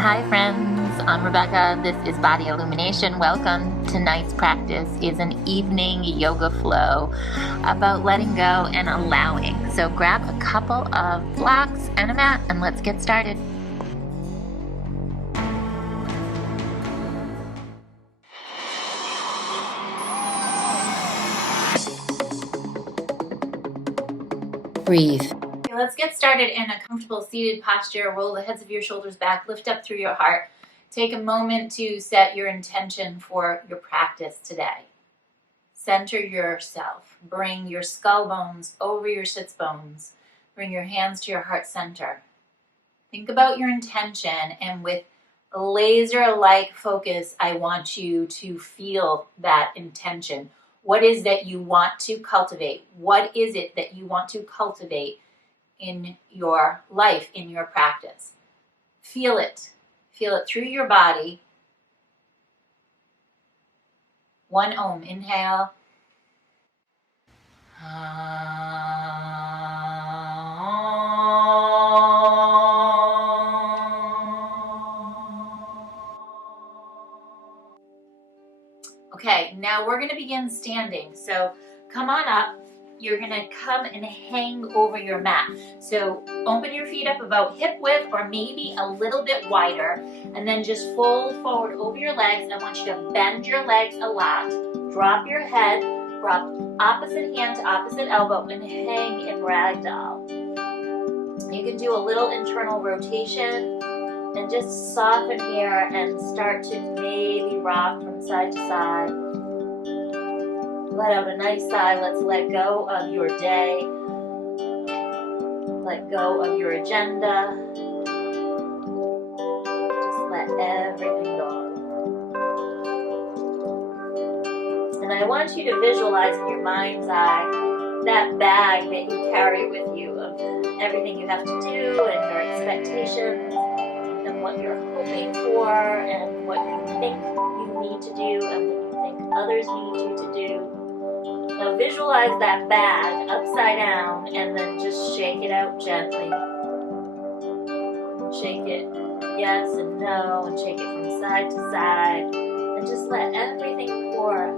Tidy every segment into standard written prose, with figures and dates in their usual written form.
Hi friends, I'm Rebecca. This is Body Illumination. Welcome. Tonight's practice is an evening yoga flow about letting go and allowing. So grab a couple of blocks and a mat and let's get started. Breathe. Let's get started in a comfortable seated posture. Roll the heads of your shoulders back, lift up through your heart. Take a moment to set your intention for your practice today. Center yourself. Bring your skull bones over your sits bones. Bring your hands to your heart center. Think about your intention, and with a laser-like focus, I want you to feel that intention. What is that you want to cultivate? What is it that you want to cultivate in your life, in your practice? Feel it. Feel it through your body. One Om. Inhale. Okay, now we're going to begin standing. So come on up. You're going to come and hang over your mat. So open your feet up about hip width or maybe a little bit wider, and then just fold forward over your legs. I want you to bend your legs a lot. Drop your head, drop opposite hand to opposite elbow, and hang in ragdoll. You can do a little internal rotation and just soften here and start to maybe rock from side to side. Let out a nice sigh. Let's let go of your day. Let go of your agenda. Just let everything go. And I want you to visualize in your mind's eye that bag that you carry with you of everything you have to do and your expectations and what you're hoping for and what you think you need to do and what you think others need you to do. Now visualize that bag upside down and then just shake it out gently. Shake it yes and no, and shake it from side to side, and just let everything pour.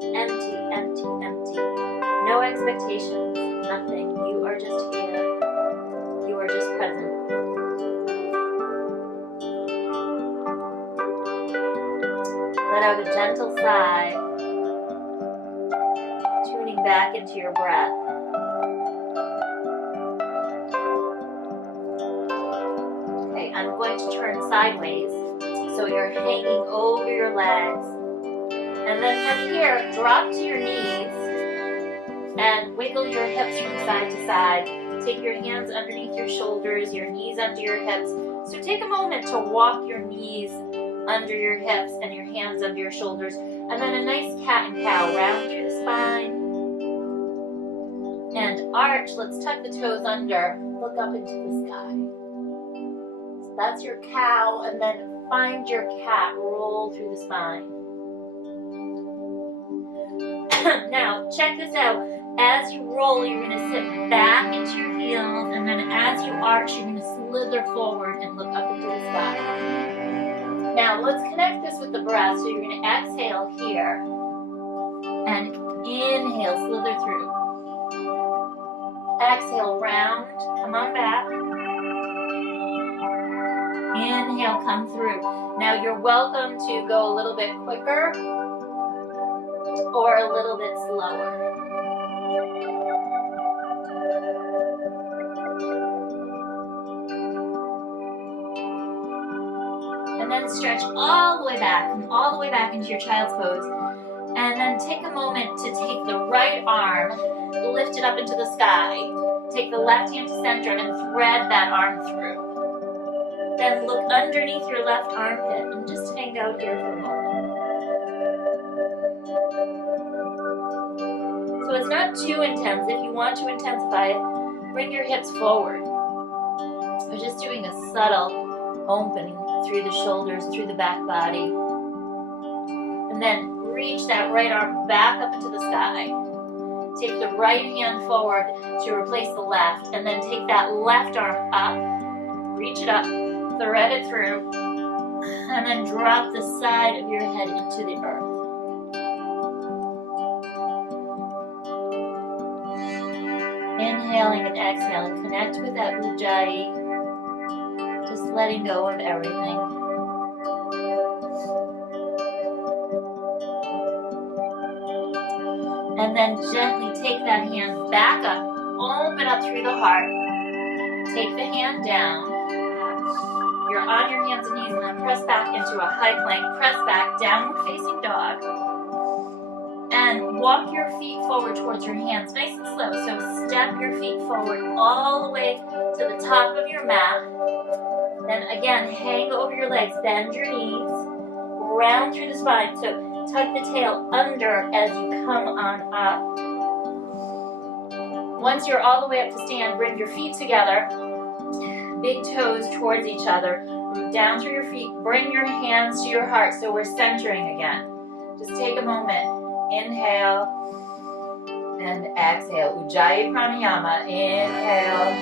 Empty, empty, empty. No expectations, nothing. You are just here. You are just present. Let out a gentle sigh, tuning back into your breath. Okay, I'm going to turn sideways so you're hanging over your legs. And then from here, drop to your knees and wiggle your hips from side to side. Take your hands underneath your shoulders, your knees under your hips. So take a moment to walk your knees under your hips and your hands under your shoulders. And then a nice cat and cow, round through the spine. And arch, let's tuck the toes under, look up into the sky. So that's your cow, and then find your cat, roll through the spine. Now, check this out. As you roll, you're going to sit back into your heels, and then as you arch, you're going to slither forward and look up into the sky. Now, let's connect this with the breath. So you're going to exhale here, and inhale, slither through. Exhale, round, come on back. Inhale, come through. Now, you're welcome to go a little bit quicker or a little bit slower. And then stretch all the way back, come all the way back into your child's pose. And then take a moment to take the right arm, lift it up into the sky. Take the left hand to center and thread that arm through. Then look underneath your left armpit and just hang out here for a moment. So it's not too intense. If you want to intensify it, bring your hips forward. We're just doing a subtle opening through the shoulders, through the back body. And then reach that right arm back up into the sky. Take the right hand forward to replace the left, and then take that left arm up, reach it up, thread it through, And then drop the side of your head into the earth. Inhaling and exhaling, connect with that ujjayi. Just letting go of everything. And then gently take that hand back up, open up through the heart. Take the hand down. You're on your hands and knees, and then press back into a high plank. Press back, downward facing dog. And walk your feet forward towards your hands, nice and slow. So step your feet forward all the way to the top of your mat. Then again, hang over your legs, bend your knees, round through the spine. So tuck the tail under as you come on up. Once you're all the way up to stand, bring your feet together, big toes towards each other. Root down through your feet, bring your hands to your heart so we're centering again. Just take a moment. Inhale and exhale. Ujjayi pranayama. Inhale.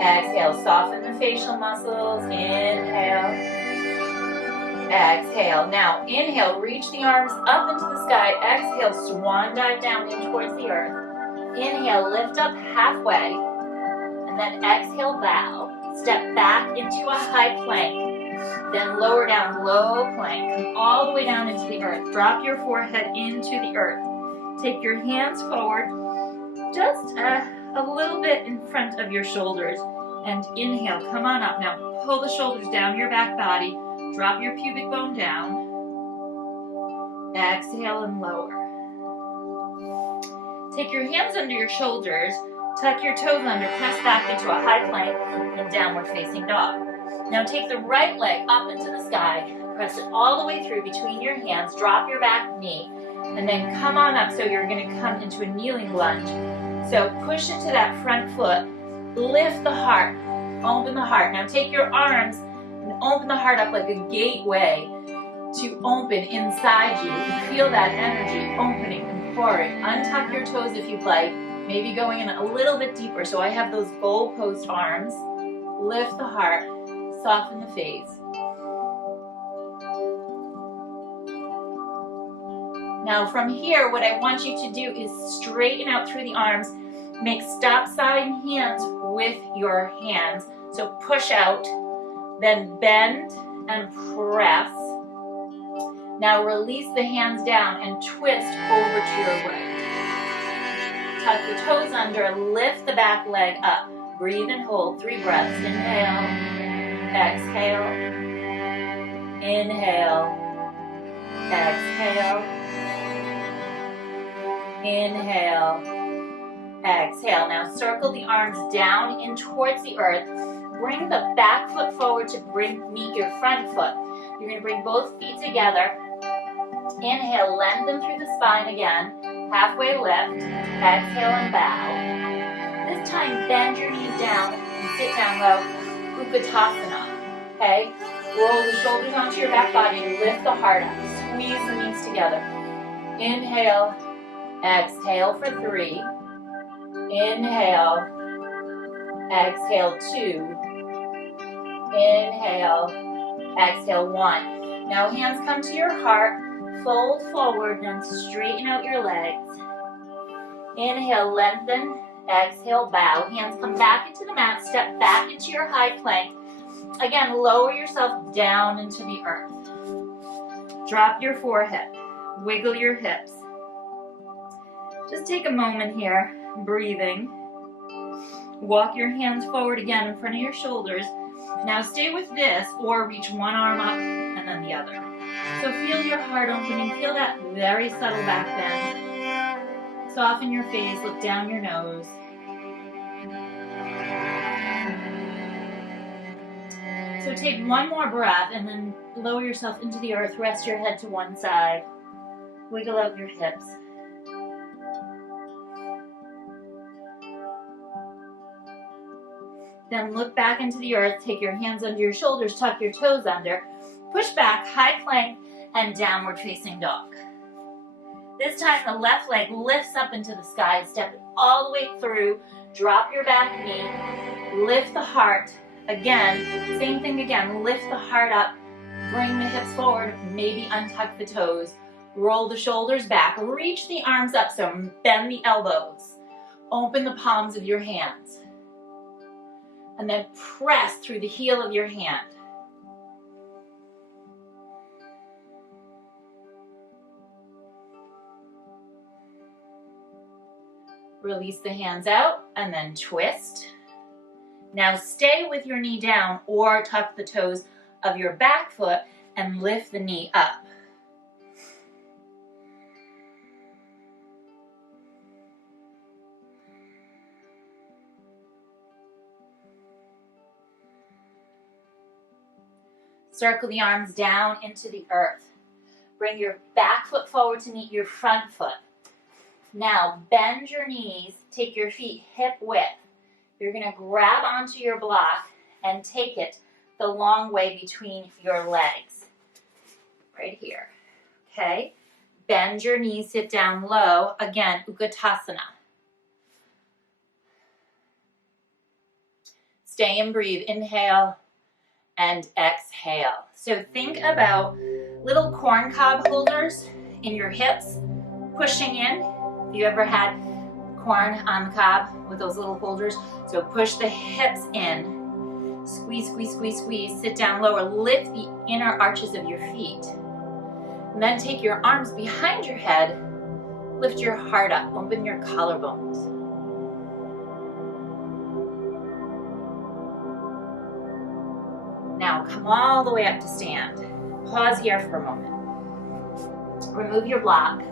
Exhale. Soften the facial muscles. Inhale. Exhale. Now inhale. Reach the arms up into the sky. Exhale. Swan dive down in towards the earth. Inhale. Lift up halfway. And then exhale. Bow. Step back into a high plank. Then lower down, low plank. Come all the way down into the earth. Drop your forehead into the earth. Take your hands forward, just a little bit in front of your shoulders. And inhale, come on up. Now pull the shoulders down your back body. Drop your pubic bone down. Exhale and lower. Take your hands under your shoulders. Tuck your toes under. Press back into a high plank and downward facing dog. Now take the right leg up into the sky, press it all the way through between your hands, drop your back knee, and then come on up. So you're going to come into a kneeling lunge. So push into that front foot, lift the heart, open the heart. Now take your arms and open the heart up like a gateway to open inside you. Feel that energy opening and pouring. Untuck your toes if you'd like, maybe going in a little bit deeper. So I have those goalpost arms. Lift the heart. Soften the face. Now from here, what I want you to do is straighten out through the arms. Make stop sign hands with your hands. So push out, then bend and press. Now release the hands down and twist over to your right. Tuck your toes under, lift the back leg up. Breathe and hold 3 breaths. Inhale. Exhale, inhale, exhale, inhale, exhale. Now circle the arms down in towards the earth. Bring the back foot forward to meet your front foot. You're going to bring both feet together. Inhale, lengthen through the spine again. Halfway lift, exhale and bow. This time bend your knees down and sit down low. Utkatasana, okay? Roll the shoulders onto your back body and lift the heart up. Squeeze the knees together. Inhale, exhale for 3. Inhale, exhale 2. Inhale, exhale 1. Now hands come to your heart, fold forward, then straighten out your legs. Inhale, lengthen. Exhale, bow. Hands come back into the mat. Step back into your high plank. Again, lower yourself down into the earth. Drop your forehead. Wiggle your hips. Just take a moment here, breathing. Walk your hands forward again in front of your shoulders. Now stay with this or reach one arm up and then the other. So feel your heart opening. Feel that very subtle back bend. Soften your face, look down your nose. So take one more breath and then lower yourself into the earth. Rest your head to one side. Wiggle out your hips. Then look back into the earth. Take your hands under your shoulders. Tuck your toes under. Push back, high plank, and downward facing dog. This time the left leg lifts up into the sky. Step it all the way through. Drop your back knee. Lift the heart. Again, same thing again. Lift the heart up, bring the hips forward, maybe untuck the toes, roll the shoulders back, reach the arms up, so bend the elbows, open the palms of your hands, and then press through the heel of your hand. Release the hands out and then twist. Now stay with your knee down or tuck the toes of your back foot and lift the knee up. Circle the arms down into the earth. Bring your back foot forward to meet your front foot. Now bend your knees, take your feet hip width. You're going to grab onto your block and take it the long way between your legs. Right here. Okay? Bend your knees, sit down low. Again, Utkatasana. Stay and breathe. Inhale and exhale. So think about little corn cob holders in your hips, pushing in. If you ever had corn on the cob with those little holders, so push the hips in, squeeze, squeeze, squeeze, squeeze, sit down lower, lift the inner arches of your feet, and then take your arms behind your head, lift your heart up, open your collarbones. Now come all the way up to stand. Pause here for a moment. Remove your block.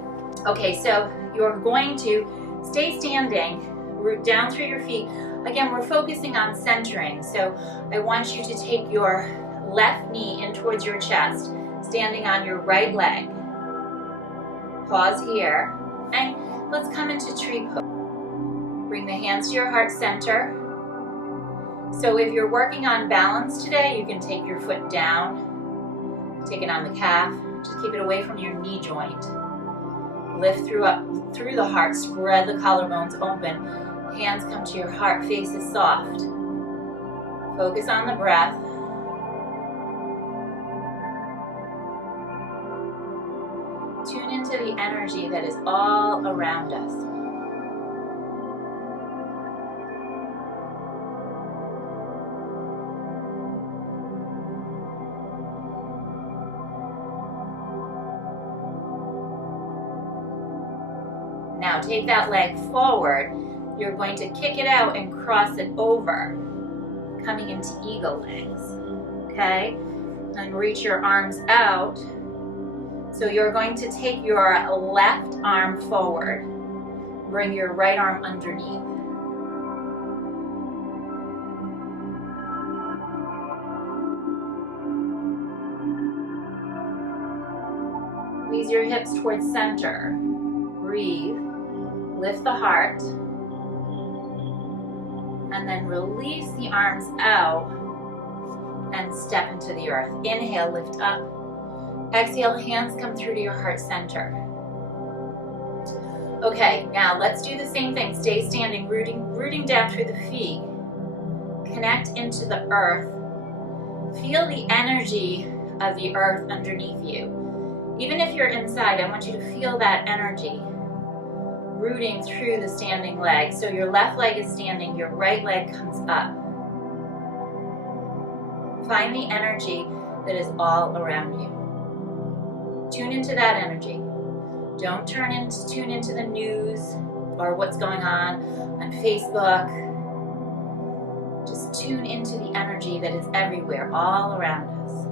Okay, so you're going to stay standing, root down through your feet. Again, we're focusing on centering, so I want you to take your left knee in towards your chest, standing on your right leg. Pause here, and let's come into tree pose. Bring the hands to your heart center. So if you're working on balance today, you can take your foot down, take it on the calf, just keep it away from your knee joint. Lift through the heart, spread the collarbones open. Hands come to your heart, face is soft. Focus on the breath. Tune into the energy that is all around us. Now take that leg forward. You're going to kick it out and cross it over, coming into eagle legs, okay? And reach your arms out. So you're going to take your left arm forward, bring your right arm underneath. Squeeze your hips towards center. Breathe. Lift the heart, and then release the arms out and step into the earth. Inhale, lift up. Exhale, hands come through to your heart center. Okay, now let's do the same thing. Stay standing, rooting down through the feet. Connect into the earth. Feel the energy of the earth underneath you. Even if you're inside, I want you to feel that energy rooting through the standing leg. So your left leg is standing, your right leg comes up. Find the energy that is all around you. Tune into that energy. Don't tune into the news or what's going on Facebook. Just tune into the energy that is everywhere, all around us.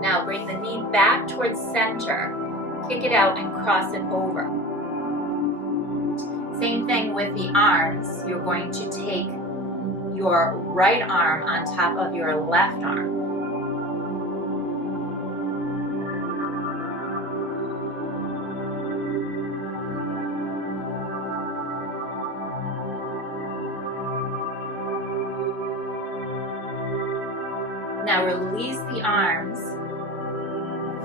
Now bring the knee back towards center. Kick it out and cross it over. Same thing with the arms. You're going to take your right arm on top of your left arm. Now release the arms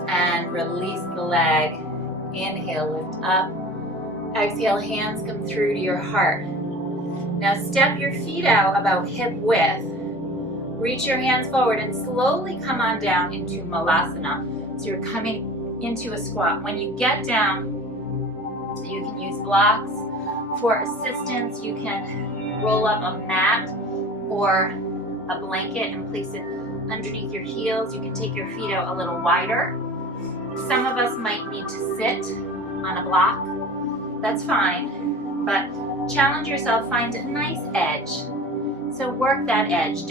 and release the leg. Inhale, lift up. Exhale, hands come through to your heart. Now step your feet out about hip width. Reach your hands forward and slowly come on down into Malasana. So you're coming into a squat. When you get down, you can use blocks for assistance. You can roll up a mat or a blanket and place it underneath your heels. You can take your feet out a little wider. Some of us might need to sit on a block. That's fine, but challenge yourself, find a nice edge. So work that edge.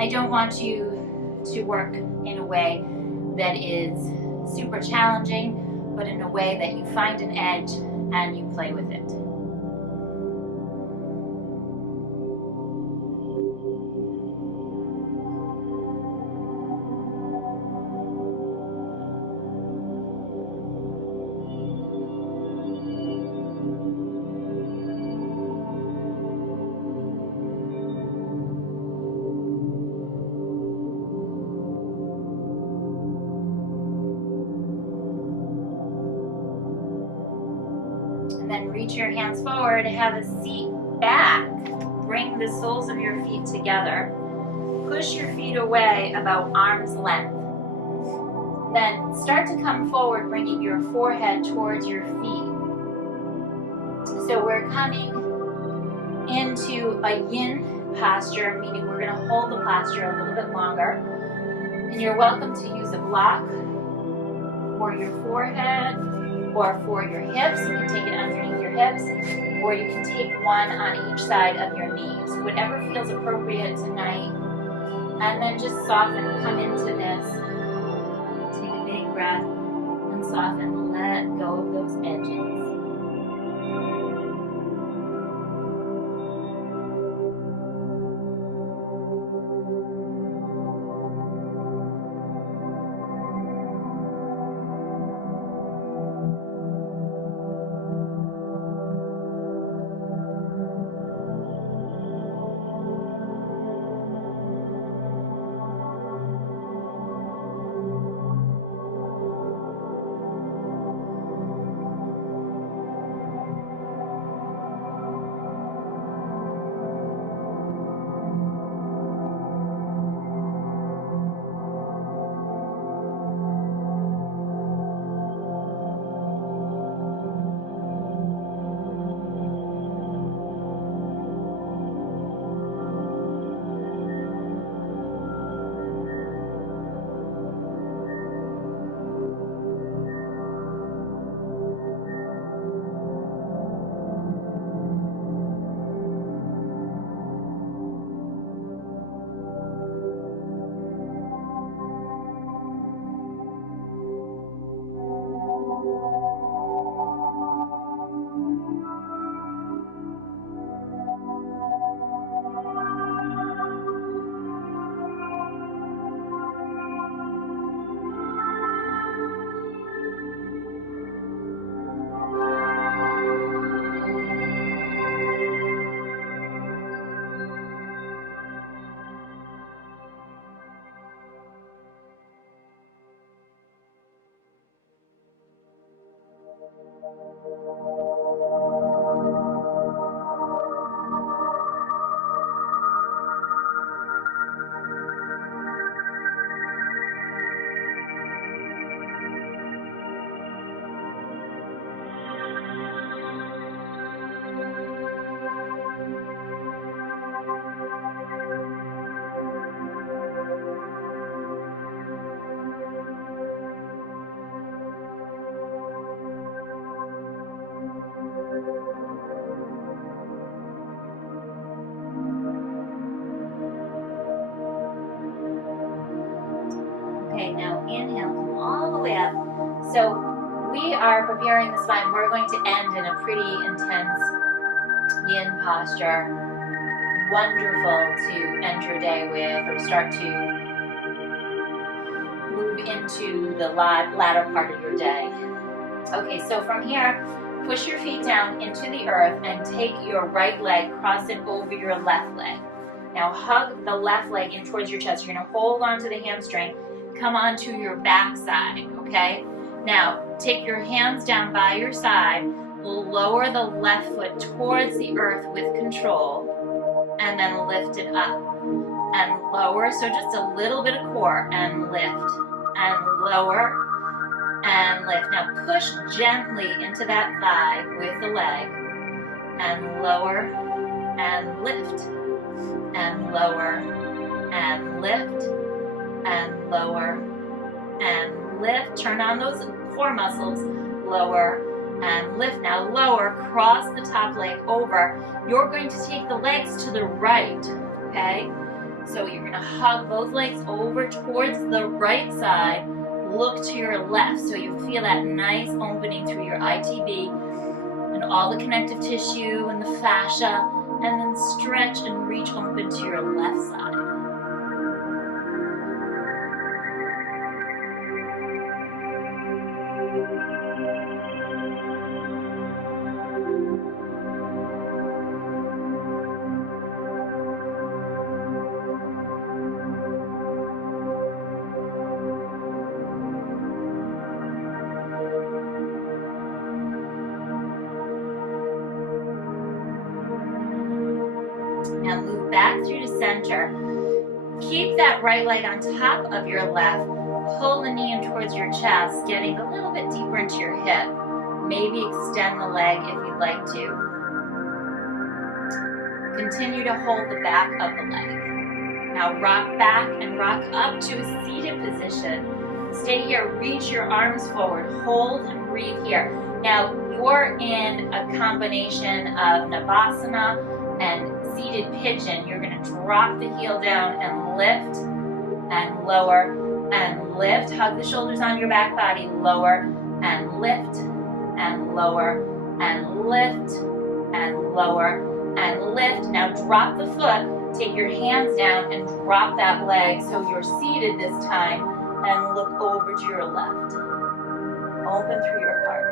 I don't want you to work in a way that is super challenging, but in a way that you find an edge and you play with it. And then reach your hands forward, have a seat back. Bring the soles of your feet together. Push your feet away about arm's length. Then start to come forward, bringing your forehead towards your feet. So we're coming into a yin posture, meaning we're going to hold the posture a little bit longer. And you're welcome to use a block for your forehead or for your hips. You can take it underneath your hips, or you can take one on each side of your knees, whatever feels appropriate tonight. And then just soften, come into this. Take a big breath and soften, let go of those edges. Okay, now inhale, come all the way up. So we are preparing the spine. We're going to end in a pretty intense yin posture. Wonderful to end your day with, or start to move into the latter part of your day. Okay, so from here, push your feet down into the earth and take your right leg, cross it over your left leg. Now hug the left leg in towards your chest. You're gonna hold onto the hamstring, come onto your back side, okay? Now, take your hands down by your side, lower the left foot towards the earth with control, and then lift it up. And lower, so just a little bit of core, and lift, and lower, and lift. Now push gently into that thigh with the leg, and lower, and lift, and lower, and lift, and lower, and lift. Turn on those core muscles, lower, and lift. Now lower, cross the top leg over. You're going to take the legs to the right, okay? So you're gonna hug both legs over towards the right side, look to your left, so you feel that nice opening through your ITB and all the connective tissue and the fascia, and then stretch and reach open to your left side. Now move back through to center. Keep that right leg on top of your left. Pull the knee in towards your chest, getting a little bit deeper into your hip. Maybe extend the leg if you'd like to. Continue to hold the back of the leg. Now rock back and rock up to a seated position. Stay here, reach your arms forward, hold and breathe here. Now you're in a combination of Navasana and seated pigeon. You're going to drop the heel down and lift and lower and lift. Hug the shoulders on your back body, lower and lift and lower and lift and lower and lift. Now drop the foot, take your hands down and drop that leg so you're seated this time, and look over to your left. Open through your heart.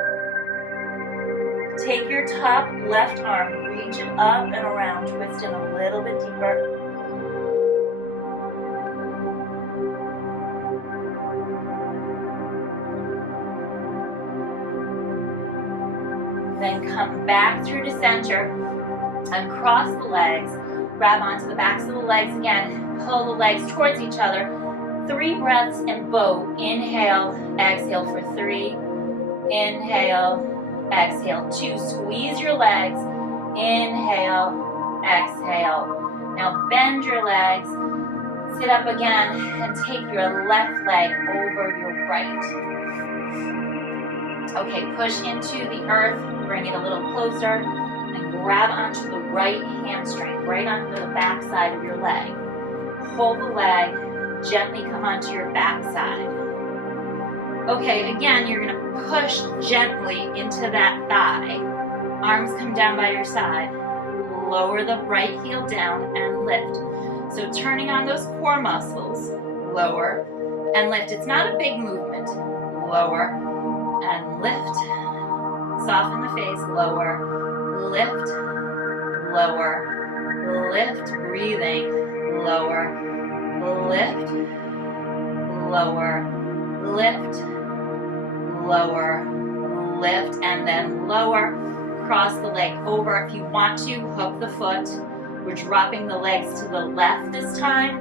Take your top left arm, reach it up and around, twist in a little bit deeper. Then come back through to center and cross the legs. Grab onto the backs of the legs again. Pull the legs towards each other. 3 breaths in boat. Inhale, exhale for 3. Inhale, exhale. 2. Squeeze your legs. Inhale, exhale. Now bend your legs. Sit up again and take your left leg over your right. Okay, push into the earth. Bring it a little closer and grab onto the right hamstring, right onto the back side of your leg. Hold the leg. Gently come onto your back side. Okay, again, you're gonna push gently into that thigh. Arms come down by your side. Lower the right heel down and lift. So turning on those core muscles, lower and lift. It's not a big movement. Lower and lift. Soften the face, lower, lift, lower, lift, breathing, lower, lift, lower, lift, lower, lift, and then lower. Cross the leg over. If you want to, hook the foot. We're dropping the legs to the left this time.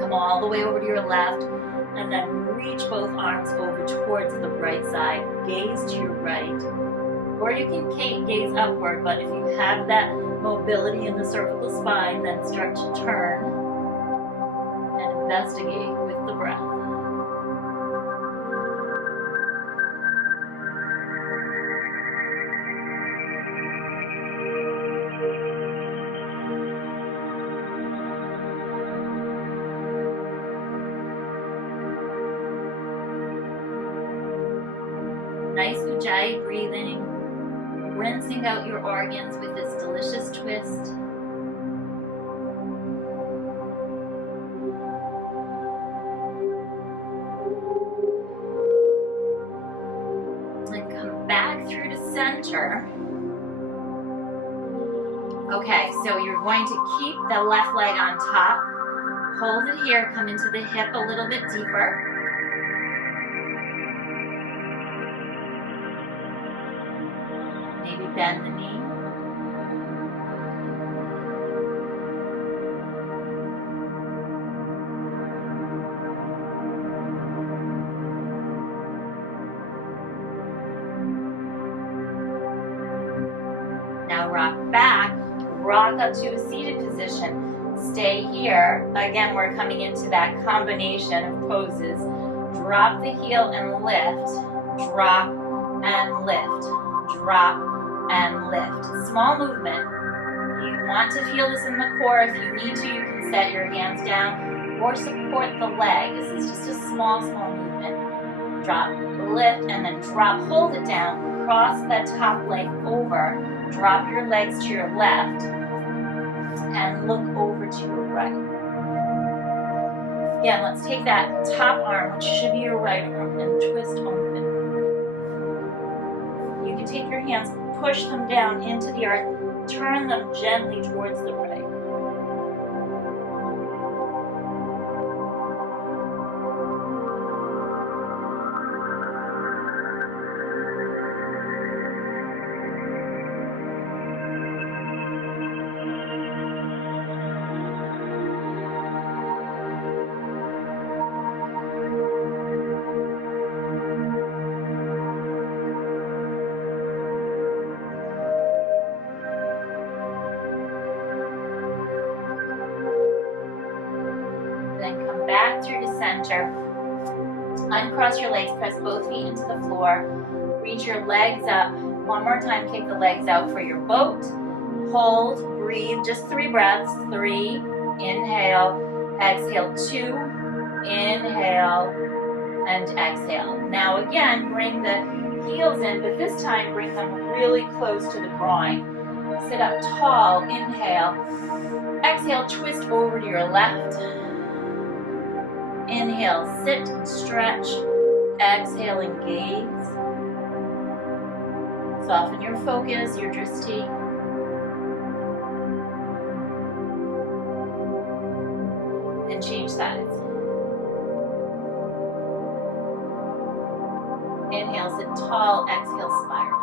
Come all the way over to your left, and then reach both arms over towards the right side. Gaze to your right, or you can gaze upward, but if you have that mobility in the cervical spine, then start to turn and investigate with the breath. Nice Ujjayi breathing, rinsing out your organs with this delicious twist. And come back through to center. Okay, so you're going to keep the left leg on top. Hold it here, come into the hip a little bit deeper. Maybe bend the knee. Now rock back, rock up to a seated position. Stay here. Again, we're coming into that combination of poses. Drop the heel and lift. Drop and lift. Drop and lift. Small movement. You want to feel this in the core. If you need to, you can set your hands down or support the leg. This is just a small movement. Drop, lift, and then drop. Hold it down. Cross that top leg over. Drop your legs to your left and look over to your right. Again, let's take that top arm, which should be your right arm, and twist open. You can take your hands, push them down into the earth, turn them gently towards the right. Back through to center. Uncross your legs, press both feet into the floor. Reach your legs up. One more time, kick the legs out for your boat. Hold, breathe, just 3 breaths. 3, inhale, exhale. 2, inhale, and exhale. Now again, bring the heels in, but this time bring them really close to the groin. Sit up tall, inhale. Exhale, twist over to your left. Inhale, sit and stretch. Exhale, engage. Soften your focus, your drishti. And change sides. Inhale, sit tall. Exhale, spiral.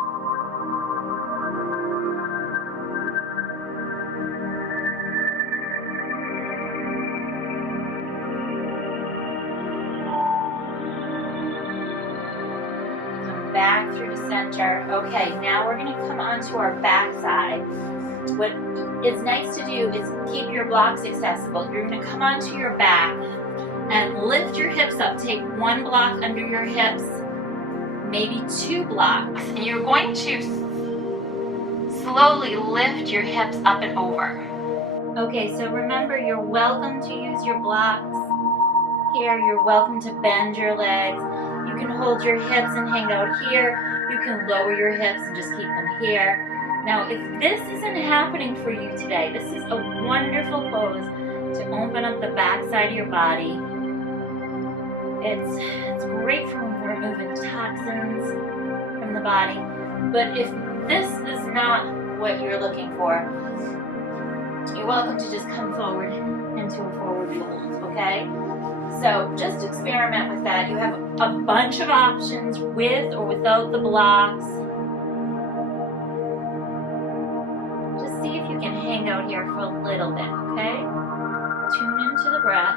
Back through the center. Okay, now we're going to come onto our back side. What is nice to do is keep your blocks accessible. You're going to come onto your back and lift your hips up. Take 1 block under your hips, maybe 2 blocks, and you're going to slowly lift your hips up and over. Okay, so remember, you're welcome to use your blocks here. You're welcome to bend your legs. You can hold your hips and hang out here. You can lower your hips and just keep them here. Now, if this isn't happening for you today, this is a wonderful pose to open up the back side of your body. It's great for removing toxins from the body. But if this is not what you're looking for, you're welcome to just come forward into a forward fold, okay? So just experiment with that. You have a bunch of options with or without the blocks. Just see if you can hang out here for a little bit, okay? Tune into the breath.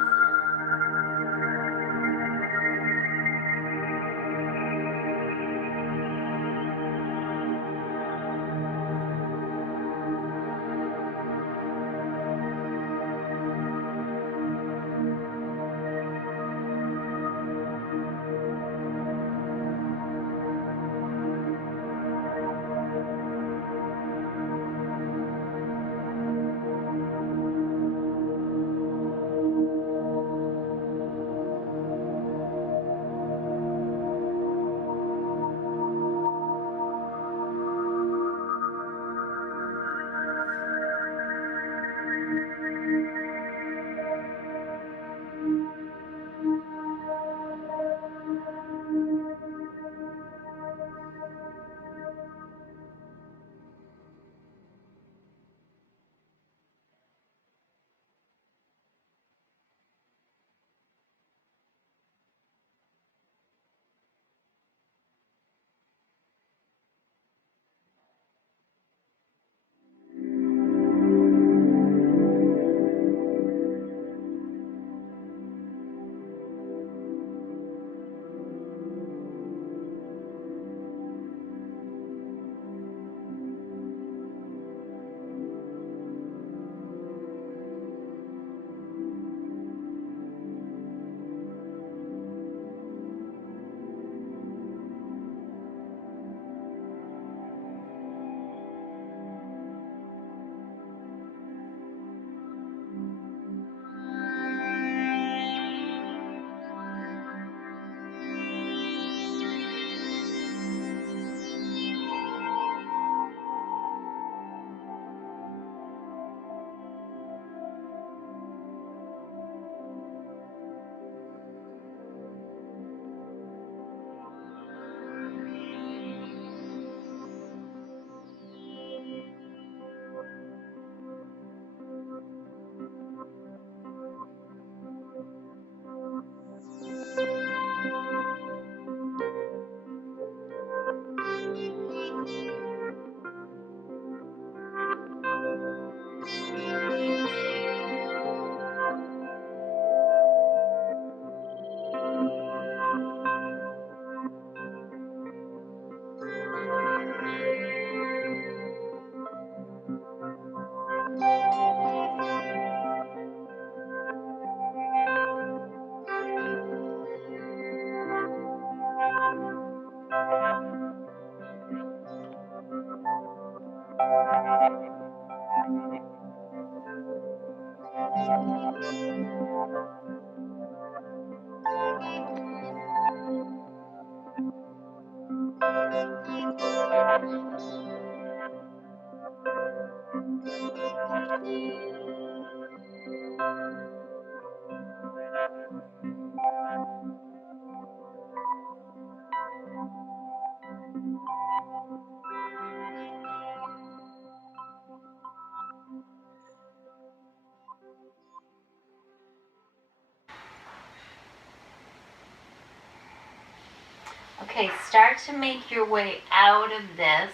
Okay, start to make your way out of this.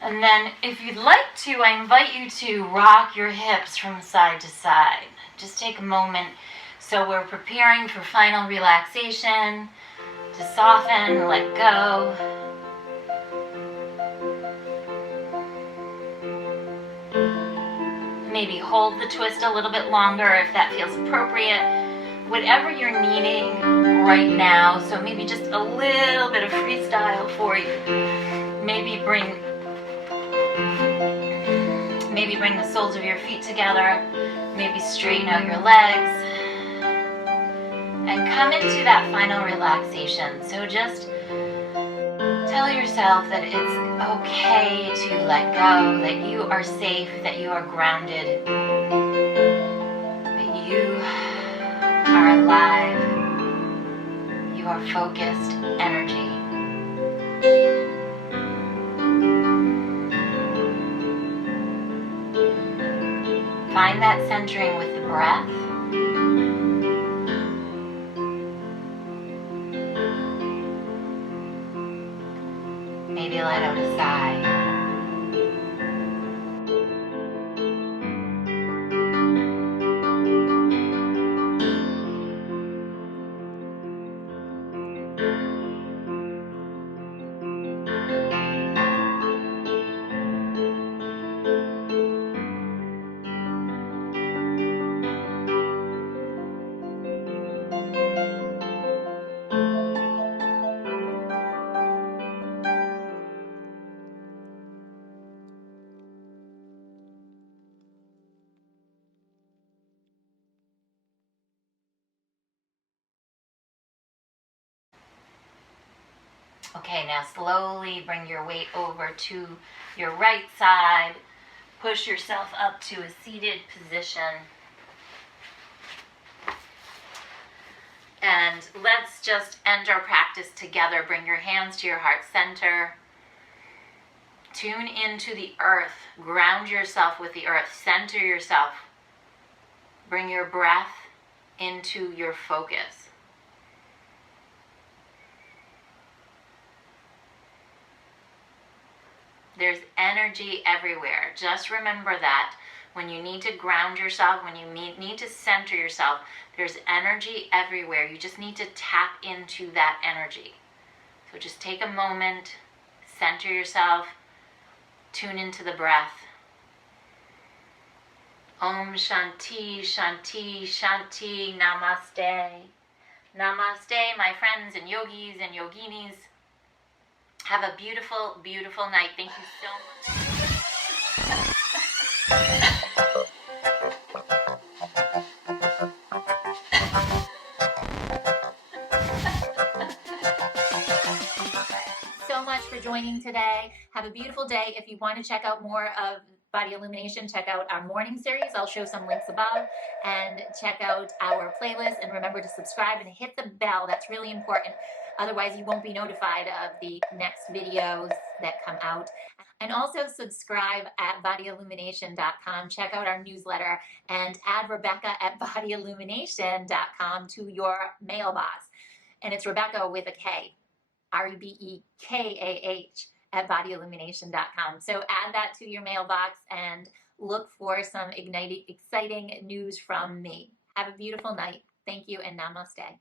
And then if you'd like to, I invite you to rock your hips from side to side. Just take a moment. So we're preparing for final relaxation, to soften, let go. Maybe hold the twist a little bit longer if that feels appropriate. Whatever you're needing right now, so maybe just a little bit of freestyle for you. Maybe bring the soles of your feet together, maybe straighten out your legs, and come into that final relaxation. So just tell yourself that it's okay to let go, that you are safe, that you are grounded, that you are alive, you are focused energy. Find that centering with the breath. Maybe let out a sigh. Okay, now slowly bring your weight over to your right side. Push yourself up to a seated position. And let's just end our practice together. Bring your hands to your heart center. Tune into the earth. Ground yourself with the earth. Center yourself. Bring your breath into your focus. There's energy everywhere. Just remember that. When you need to ground yourself, when you need to center yourself, there's energy everywhere. You just need to tap into that energy. So just take a moment, center yourself, tune into the breath. Om Shanti, Shanti, Shanti, Namaste. Namaste, my friends and yogis and yoginis. Have a beautiful, beautiful night. Thank you so much. So much for joining today. Have a beautiful day. If you want to check out more of Body Illumination, check out our morning series. I'll show some links above, and check out our playlist, and remember to subscribe and hit the bell. That's really important. Otherwise you won't be notified of the next videos that come out. And also subscribe at bodyillumination.com. Check out our newsletter and add Rebecca at bodyillumination.com to your mailbox. And it's Rebecca with a K. REBEKAH at bodyillumination.com. So add that to your mailbox and look for some exciting news from me. Have a beautiful night. Thank you and namaste.